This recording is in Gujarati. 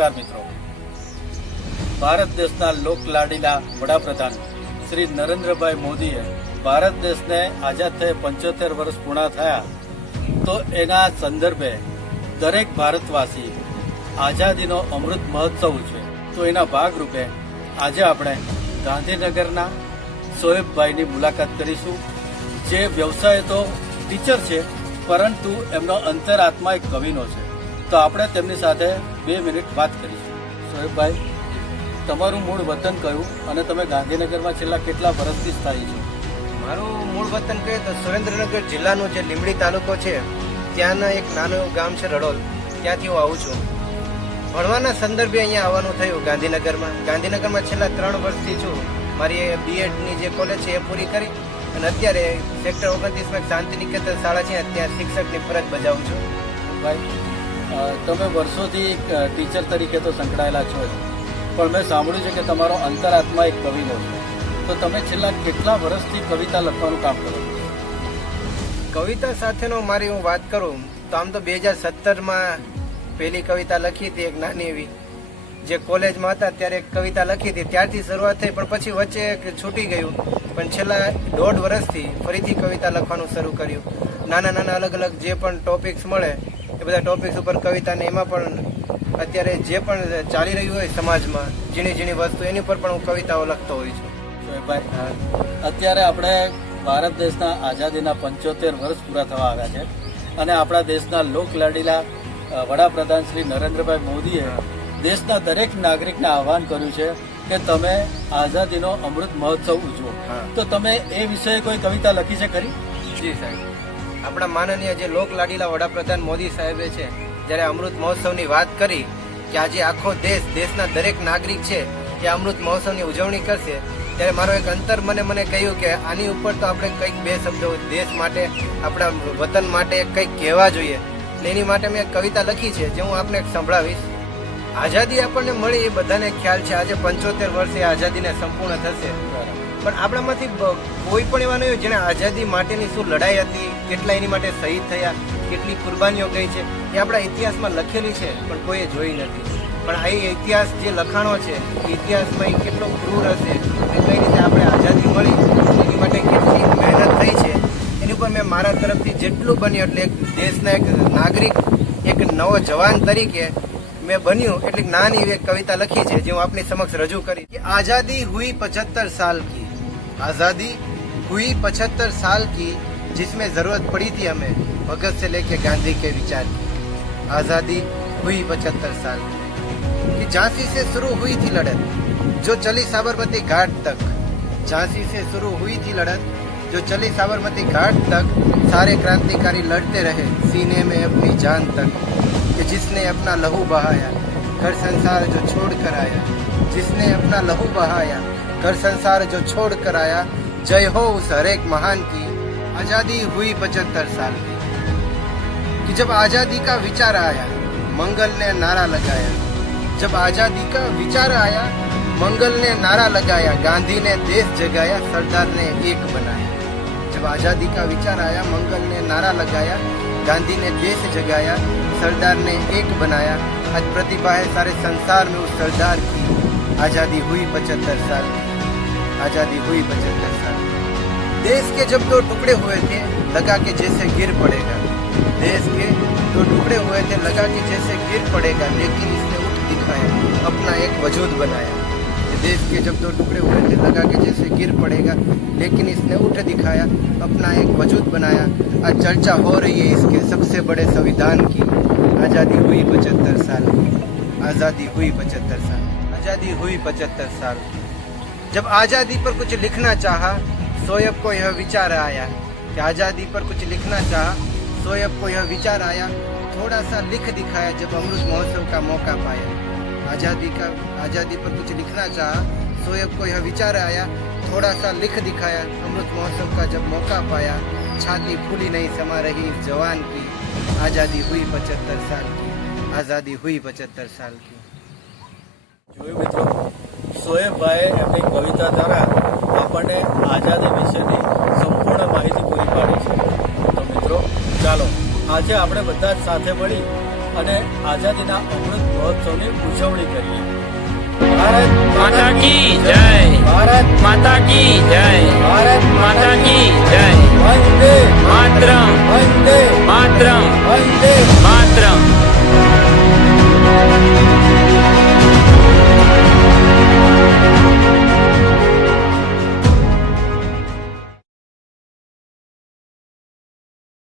નમસ્કાર મિત્રો। ભારત દેશના લોકલાડીલા વડાપ્રધાન શ્રી નરેન્દ્રભાઈ મોદીએ ભારત દેશને આઝાદ થયે 75 વર્ષ પૂર્ણ થયા, તો એના સંદર્ભે દરેક ભારતવાસી આઝાદીનો અમૃત મહોત્સવ છે। તો એના ભાગરૂપે આજે આપણે ગાંધીનગરના શોએબભાઈની મુલાકાત કરીશું, જે વ્યવસાય તો ટીચર છે, પરંતુ એમનો અંતરાત્મા એક કવિનો છે। તો આપણે તેમની સાથે 2 મિનિટ વાત કરીશું। શોએબભાઈ, તમારું મૂળ વતન કયું અને તમે ગાંધીનગરમાં છેલ્લા કેટલા વર્ષથી સ્થાયી છો? મારું મૂળ વતન કહીએ તો સુરેન્દ્રનગર જિલ્લાનો જે લીંબડી તાલુકો છે, ત્યાંના એક નાનું ગામ છે રડોલ, ત્યાંથી હું આવું છું। ભણવાના સંદર્ભે અહીંયા આવવાનું થયું ગાંધીનગરમાં છેલ્લા 3 વર્ષથી છું। મારી બીએડની જે કોલેજ છે એ પૂરી કરી અને અત્યારે સેક્ટર 29માં શાંતિ નિકેતન શાળા છે, ત્યાં શિક્ષકની ફરજ બજાવું છું। ભાઈ, તમે વર્ષોથી ટીચર તરીકે તો સંકળાયેલા છો, પણ મેં સાંભળ્યું છે કે તમારો અંતરાત્મા એક કવિનો છે। તો તમે છેલ્લા કેટલા વર્ષથી કવિતા લખવાનું કામ કરો છો? કવિતા સાથેનો મારી હું વાત કરું તો આમ તો 2017માં પહેલી કવિતા લખી હતી, એક નાની એવી, જે કોલેજમાં હતા ત્યારે એક કવિતા લખી હતી, ત્યારથી શરૂઆત થઈ, પણ પછી વચ્ચે છૂટી ગયું। પણ છેલ્લા 1.5 વર્ષથી ફરીથી કવિતા લખવાનું શરૂ કર્યું। નાના અલગ અલગ જે પણ ટોપિક્સ મળે એ બધા ટોપિક્સ ઉપર કવિતાને, એમાં પણ અત્યારે જે પણ ચાલી રહ્યું હોય સમાજમાં ઝીણી વસ્તુ, એની પર પણ હું કવિતાઓ લખતો હોઉં છું। શોએબભાઈ, અત્યારે આપણે ભારત દેશના આઝાદીના 75 વર્ષ પૂરા થવા આવ્યા છે અને આપણા દેશના લોકલાડીલા વડાપ્રધાન શ્રી નરેન્દ્રભાઈ મોદીએ દેશના દરેક નાગરિકને આહવાન કર્યું છે કે તમે આઝાદીનો અમૃત મહોત્સવ ઉજવો। તો તમે એ વિષયે કોઈ કવિતા લખી છે ખરી? જી સાહેબ, આપણા માનનીય જે લોકલાડીલા વડાપ્રધાન મોદી સાહેબે છે, જ્યારે અમૃત મહોત્સવની વાત કરી કે આજે આખો દેશના દરેક નાગરિક છે એ અમૃત મહોત્સવની ઉજવણી કરશે, ત્યારે મારો એક અંતર મને કહ્યું કે આની ઉપર તો આપણે કંઈક 2 શબ્દો દેશ માટે, આપણા વતન માટે કંઈક કહેવા જોઈએ। એની માટે મેં એક કવિતા લખી છે, જે હું આપને એક સંભળાવીશ। આઝાદી આપણને મળી એ બધાને ખ્યાલ છે, આજે 75 વર્ષે આઝાદીને સંપૂર્ણ થશે, પણ આપણામાંથી કોઈ પણ એવા નહીં જેને આઝાદી માટેની શું લડાઈ હતી, કેટલા એની માટે શહીદ થયા, કેટલી કુરબાનીઓ ગઈ છે, એ આપણા ઇતિહાસમાં લખેલી છે, પણ કોઈએ જોઈ નથી। પણ આ ઇતિહાસ જે લખાણો છે, ઇતિહાસમાં એ કેટલો ક્રૂર હશે અને કઈ રીતે આપણે આઝાદી મળી, એની માટે કેટલી મહેનત થઈ છે, એની ઉપર મેં મારા તરફથી જેટલું બન્યું એટલે એક દેશના એક નાગરિક, એક નવો જવાન તરીકે મેં બન્યું એટલી નાની એવી કવિતા લખી છે, જે હું આપની સમક્ષ રજૂ કરી કે આઝાદી હુઈ 75 साल की, आजादी हुई 75 साल की, जिसमें जरूरत पड़ी थी हमें भगत से लेके गांधी के विचार की। आजादी हुई 75 साल की, कि झांसी से शुरू हुई थी लड़त, जो चली साबरमती घाट तक। झांसी से शुरू हुई थी लड़त, जो चली साबरमती घाट तक। सारे क्रांतिकारी लड़ते रहे सीने में अपनी जान तक, कि जिसने अपना लहू बहाया घर संसार जो छोड़ कर आया। जिसने अपना लहू बहाया घर संसार जो छोड़ कर आया। जय हो उस हरेक महान की, आजादी हुई 75 साल की। कि जब आजादी का विचार आया मंगल ने नारा लगाया। जब आजादी का विचार आया मंगल ने नारा लगाया। गांधी ने देश जगाया, सरदार ने एक बनाया। जब आजादी का विचार आया मंगल ने नारा लगाया, गांधी ने देश जगाया, सरदार ने एक बनाया। आज प्रतिभा है सारे संसार में उस सरदार की, आजादी हुई 75 साल की। आजादी हुई 75 साल। देश के जब 2 टुकड़े हुए थे लगा के जैसे गिर पड़ेगा। देश के 2 टुकड़े हुए थे लगा के जैसे गिर पड़ेगा, लेकिन इसने उठ दिखाया, अपना एक वजूद बनाया। देश के जब 2 टुकड़े हुए थे लगा के जैसे गिर पड़ेगा, लेकिन इसने उठ दिखाया, अपना एक वजूद बनाया। आज चर्चा हो रही है इसके सबसे बड़े संविधान की, आज़ादी हुई 75 साल की। आज़ादी हुई 75 साल। आज़ादी हुई 75 साल। जब आज़ादी पर कुछ लिखना चाहा, शोएब को यह विचार आया कि आज़ादी पर कुछ लिखना चाहा, शोएब को यह विचार आया, थोड़ा सा लिख दिखाया जब अमृत महोत्सव का मौका पाया। आज़ादी पर कुछ लिखना चाहा, शोएब को यह विचार आया, थोड़ा सा लिख दिखाया अमृत महोत्सव का जब मौका पाया। छाती फूली नहीं समा रही इस जवान की, आज़ादी हुई 75 साल की। आज़ादी हुई 75 साल की। જોયું મિત્રો, શોએબભાઈએ એમની કવિતા દ્વારા આપણને આઝાદી વિશેની સંપૂર્ણ માહિતી પૂરી પાડી છે। તો મિત્રો, ચાલો આજે આપણે બધા જ સાથે મળી અને આઝાદીના અમૃત મહોત્સવની ઉજવણી કરીએ. ભારત માતા કી જય. ભારત માતા કી જય. ભારત માતા કી જય. વંદે